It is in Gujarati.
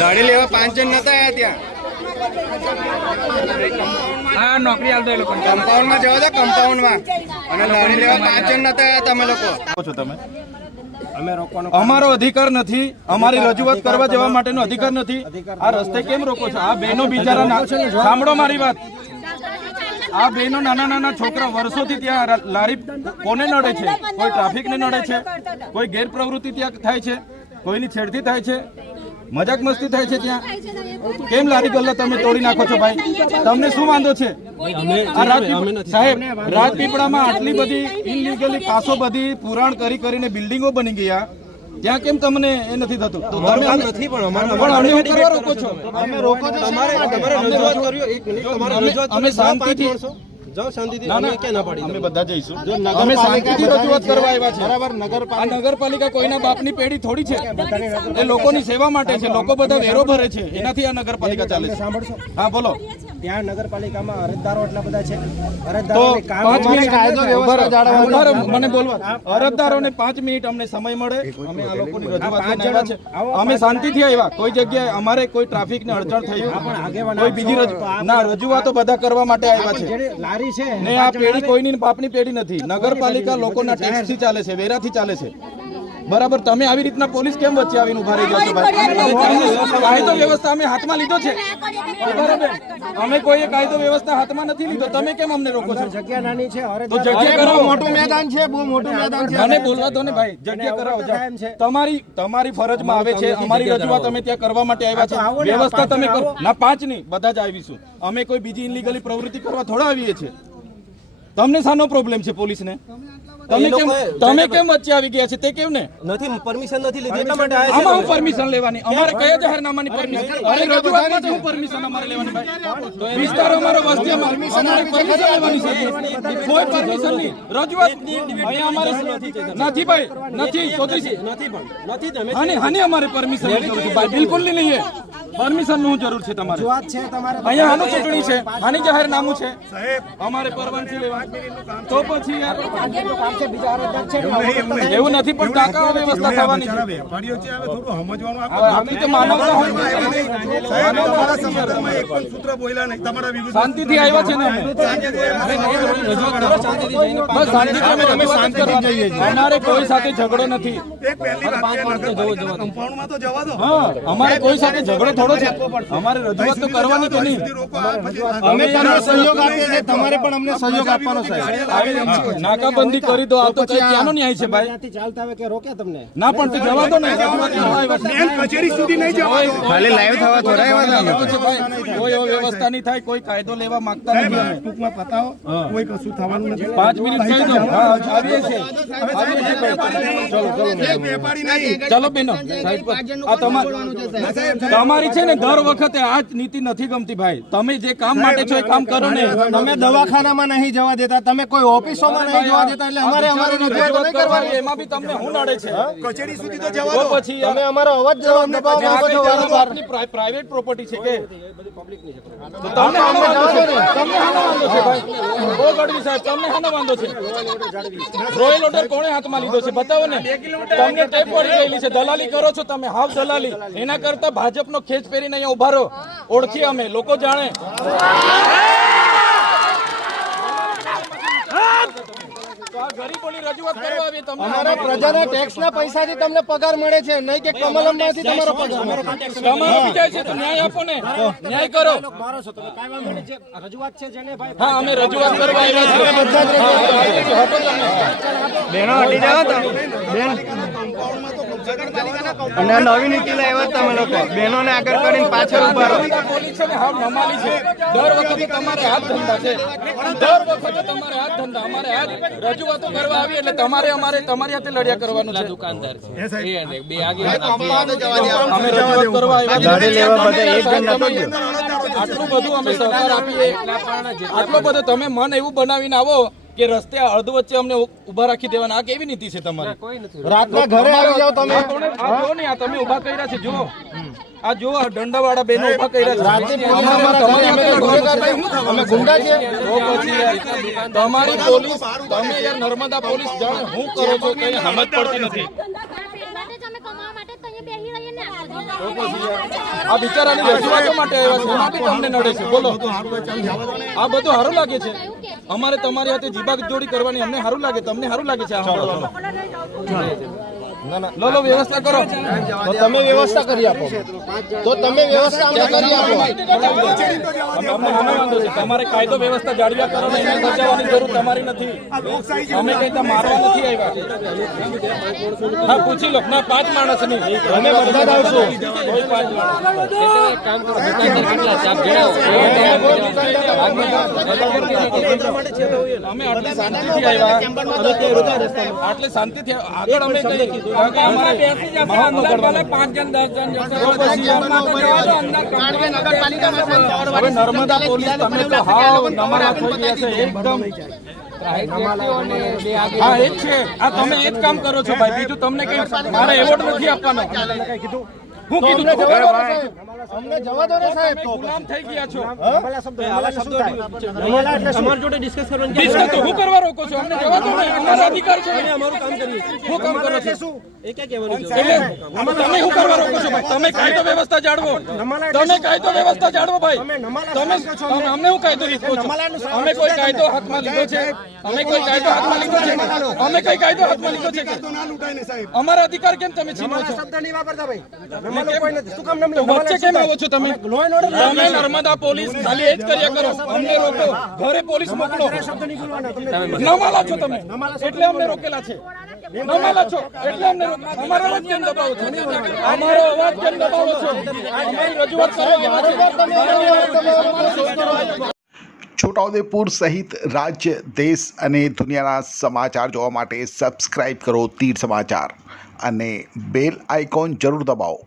ગાડી લેવા 5 જણ નતા આયા ત્યાં હા નોકરી આલતો એ લોકો કમ્પાઉન્ડ માં જવા દો કમ્પાઉન્ડ માં અને ગાડી લેવા 5 જણ નતા આયા તમે લોકો છો તમે અમારો અધિકાર નથી અમારી રજૂઆત કરવા જવા માટેનો અધિકાર નથી આ રસ્તે કેમ રોકો છો આ બેનો બિચારા સાંભળો મારી વાત આ બેનો નાના નાના છોકરા વર્ષોથી ત્યાં લારી કોને નડે છે કોઈ ટ્રાફિકને નડે છે કોઈ ગેરપ્રવૃત્તિ ત્યાં થાય છે કોઈની છેડતી થાય છે મજાક મસ્તી થાય છે ત્યાં કેમ લારી ગલ્લા તમે તોડી નાખો છો ભાઈ તમને શું વાંધો છે સાહેબ રાજપીપળામાં આટલી બધી ઇનલીગલી કાસો બધી પુરાણ કરીને બિલ્ડિંગો બની ગયા ત્યાં કેમ તમને એ નથી થતું તો તમે નથી પણ અમે હું કરવા રોકો છો અમે રોકો છો અમે શાંતિથી જાઓ શાંતિથી અમે ક્યાં ના પાડી અમે બધા જઈશું અમે શાંતિથી રજૂઆત કરવા આવ્યા છે બરાબર નગરપાલિકા કોઈના બાપની પેઢી થોડી છે એ લોકોની સેવા માટે છે લોકો બધા વેરો ભરે છે એનાથી આ નગરપાલિકા ચાલે છે સાંભળશો હા બોલો ત્યાં નગરપાલિકામાં અરજદારો એટલા બધા છે મને બોલવા અરજદારોને 5 મિનિટ અમને સમય મળે અમે આ લોકોની રજૂઆત લઈને આવ્યા છે અમે શાંતિથી આવ્યા કોઈ જગ્યાએ અમારે કોઈ ટ્રાફિકને અડચણ થઈ કોઈ બીજી ના રજૂઆતો બધા કરવા માટે આવ્યા છે ને આ પેઢી કોઈની બાપની પેઢી નથી નગરપાલિકા લોકોના ટેક્સથી ચાલે છે વેરાથી ચાલે છે બરાબર તમે આવી રીતના પોલીસ કેમ વચ્ચે આવીને ઉભા રહી જાવ છો કાયદો વ્યવસ્થા અમે હાથમાં લીધો છે બરાબર અમે કોઈ કાયદો વ્યવસ્થા હાથમાં નથી લીધો તમે કેમ અમને રોકો છો જગ્યા નાની છે તો જગ્યા કરાવો મોટું મેદાન છે બહુ મોટું મેદાન છે મને બોલવા દો ને ભાઈ જગ્યા કરાવો તમારી ફરજમાં આવે છે અમારી રજૂઆત અમે ત્યાં કરવા માટે આવ્યા છે વ્યવસ્થા તમે કરો ના 5 નહીં બધા જ આવીશું અમે કોઈ બીજી ઇનલીગલી પ્રવૃત્તિ કરવા થોડા આવીએ છીએ તમને શાનો પ્રોબ્લેમ છે પોલીસને તમે કેમ વચ્ચે આવી ગયા છે તે કેમ ને નથી પરમિશન નથી લીધી એટલા માટે આમાં હું પરમિશન લેવાની અમારે કયા જાહેરનામાની પરમિશન અરે રજૂઆત માટે હું પરમિશન અમારે લેવાની ભાઈ વિસ્તાર અમારો વસ્તી પરમિશન લેવાની છે કોઈ પરમિશન નહીં રજૂઆત અહીંયા અમારે નથી ભાઈ નથી ચોત્રીસ નથી તમે હાની અમારે પરમિશન ની જરૂર છે ભાઈ બિલકુલ નહીં પરમિશન નું જરૂર છે તમારે અહીંયા આનું ચૂંટણી છે આની જાહેરનામું છે અમારે પરવાનગી લેવાની તો પછી એવું નથી પણ ટાકા વ્યવસ્થા થવાની છે વેપારીઓ છે હવે થોડું સમજવાનું આપણી તો માનવતા હોય સૂત્ર બોલ્યા નહીં તમારા વિરુદ્ધ શાંતિથી આવ્યા છે ને બસ શાંતિથી જઈએ છીએ અમારે કોઈ સાથે ઝઘડો નથી એક પહેલી વાત કમ્પાઉન્ડમાં તો જવા દો હા અમારે કોઈ સાથે ઝઘડો થોડો છે અમારે રજૂઆત તો કરવાની તો નહીં અમે પણ સહયોગ આપીએ છીએ તમારે પણ અમને સહયોગ આપવાનો છે નાકાબંધી કરી દો આ તો ક્યાંનો ન્યાય છે ભાઈ ચાલતા આવે કે રોક્યા તમને ના પણ તે જવા દો ને કચેરી સુધી નહીં જવા દો ખાલી લાઈવ થવા થોડા આવ્યા છે ભાઈ કોઈ વ્યવસ્થા નહીં થાય કોઈ કાયદો લેવા માંગતા નથી અમે ટૂંકમાં પતાવો કોઈ કશું થવાનું નથી 5 મિનિટ થઈ ગયો હા આવીએ છે ચલો બેનો આ તમારી છે ને દર વખતે આ જ નીતિ નથી ગમતી ભાઈ તમે જે કામ માટે છો એ કામ કરો ને તમે દવાખાનામાં નહીં જવા દેતા તમે કોઈ ઓફિસોમાં નહીં જવા દેતા એટલે અમારે રજૂઆત કરવાની એમાં બી તમને શું નડે છે કચેરી સુધી તો જવા દો પછી તમે અમારો અવાજ જવાબ દબાવો છો આપની પ્રાઇવેટ પ્રોપર્ટી છે કે તમને હાનો વાંધો છે ભાઈ બહુ ગડવી સાહેબ તમને હાનો વાંધો છે રોયલ ઓર્ડર કોણે હાથમાં લીધો છે બતાવો ને તમને ટેપ પડી ગયેલી છે દલાલી કરો છો તમે હાવ દલાલી એના કરતા ભાજપનો ખેંચ પહેરીને અહીંયા ઉભા રહો ઓળખી અમે લોકો જાણે ગરીબોની રજૂઆત કરવા આવી તમને અમારા પ્રજાના ટેક્સના પૈસાથી તમને પગાર મળે છે નહીં કે કમલમમાંથી તમારો પગાર કમાઈ જાય છે તો ન્યાય આપો ને ન્યાય કરો રજૂઆત છે જેને ભાઈ હા અમે રજૂઆત કરવા આવ્યા છીએ બેનો હટી જાઓ તો બેન અને નવી નીતિ લાવ્યા તમે લોકો બહેનોને આગળ કરીને પાછળ ઉભા રહો પોલીસ છે ને હાવ નમાલી છે દર વખતે તમારે હાથ ધંધા છે દર વખતે તમારે હાથ ધંધા અમારે હાથ રજૂઆતો કરવા આવી એટલે તમારે તમારી હાથે લડ્યા કરવાનું છે દુકાનદાર છે બે આગે અમે રજૂઆત કરવા આવ્યા ગાડી લેવા બધા એક જણ નતો આટલું બધું અમે સહકાર આપીએ આટલો બધો તમે મન એવું બનાવીને આવો કે રસ્તે અડધ વચ્ચે અમને ઊભા રાખી દેવાના? આ કેવી નીતિ છે તમારી? રાતના ઘરે આવી જાવ તમે. આ જો ને, આ તમે ઊભા કર્યા છે, જો આ જો આ દંડાવાળા બેનો ઊભા કર્યા છે. રાતે પોલીસ અમારા ઘરે અમે કઈ ગુનેગાર નહીં? અમે ગુંડા છીએ? તો પછી યાર, તમારી પોલીસ, તમે યાર નર્મદા પોલીસ જાણ હું કરો છો કઈ સમજ પડતી નથી. આ બિચારાની રજૂઆતો માટે આવ્યા છે, એમાં બી તમને નડે છે? બોલો, આ બધું સારું લાગે છે? અમારે તમારી હાથે જીબાગ જોડી કરવાની અમને સારું લાગે, તમને સારું લાગે છે? લો લો, વ્યવસ્થા કરો. તો તમે વ્યવસ્થા કરી આપો. તો તમે વ્યવસ્થા અમને કરી આપો. અમને વાંધો છે, તમારે કાયદો વ્યવસ્થા જાળવ્યા કરો ને, એને બચાવવાની જરૂર તમારી નથી. અમે કઈ ત્યાં મારવા નથી આવ્યા. હા, પૂછી લો. ના, 5 માણસ નહીં, અમે બધા જ આવશું. કોઈ 5 અમે આટલી શાંતિથી આવ્યા, આટલી શાંતિથી આગળ અમે કઈ હવે નર્મદા પોલીસ તમે તો હાવ નમારા થઈ ગયા છે એકદમ. હા, એ જ છે. આ તમે એ જ કામ કરો છો ભાઈ, બીજું તમને કઈ મારે એવોર્ડ નથી આપવાનો. હું કીધું અમને જવા દો ને સાહેબ. તો ગુલામ થઈ ગયા છો. તમારી જોડે ડિસ્કસ કરવાની ડિસ્કસ તો હું કરવા રોકો છો? અમને જવા દો ને, અમારો અધિકાર છે. અમારું કામ કરીએ. હું કામ કરો છો? શું એ ક્યાં કહેવાનું છે? એટલે તમે શું કરવા રોકો છો ભાઈ? તમે કાયદો વ્યવસ્થા જાળવો, તમે કાયદો વ્યવસ્થા જાળવો ભાઈ. તમે અમને હું કાયદો રીતો છો? અમે કોઈ કાયદો હાથમાં લીધો છે? અમે કોઈ કાયદો હાથમાં લીધો છે? અમે કઈ કાયદો હાથમાં લીધો છે? અમારા અધિકાર કેમ તમે છીનો છો? શબ્દ નહીં વાપરતા ભાઈ. તો વચ્ચે કેમ આવો છો તમે? તમે નર્મદા પોલીસ ખાલી એ જ કર્યા કરો, અમને રોકો. ઘરે પોલીસ મોકલો. નમાલા છો તમે એટલે અમને રોકેલા છે. નમાલા છો એટલે અમને અમારો અવાજ કેમ દબાવો છો? અમારો અવાજ કેમ દબાવો છો? અમારી રજૂઆત કરવા છોટાઉદેપુર સહિત રાજ્ય, દેશ અને દુનિયાના સમાચાર જોવા માટે સબસ્ક્રાઇબ કરો તીર સમાચાર અને બેલ આઇકોન જરૂર દબાવો.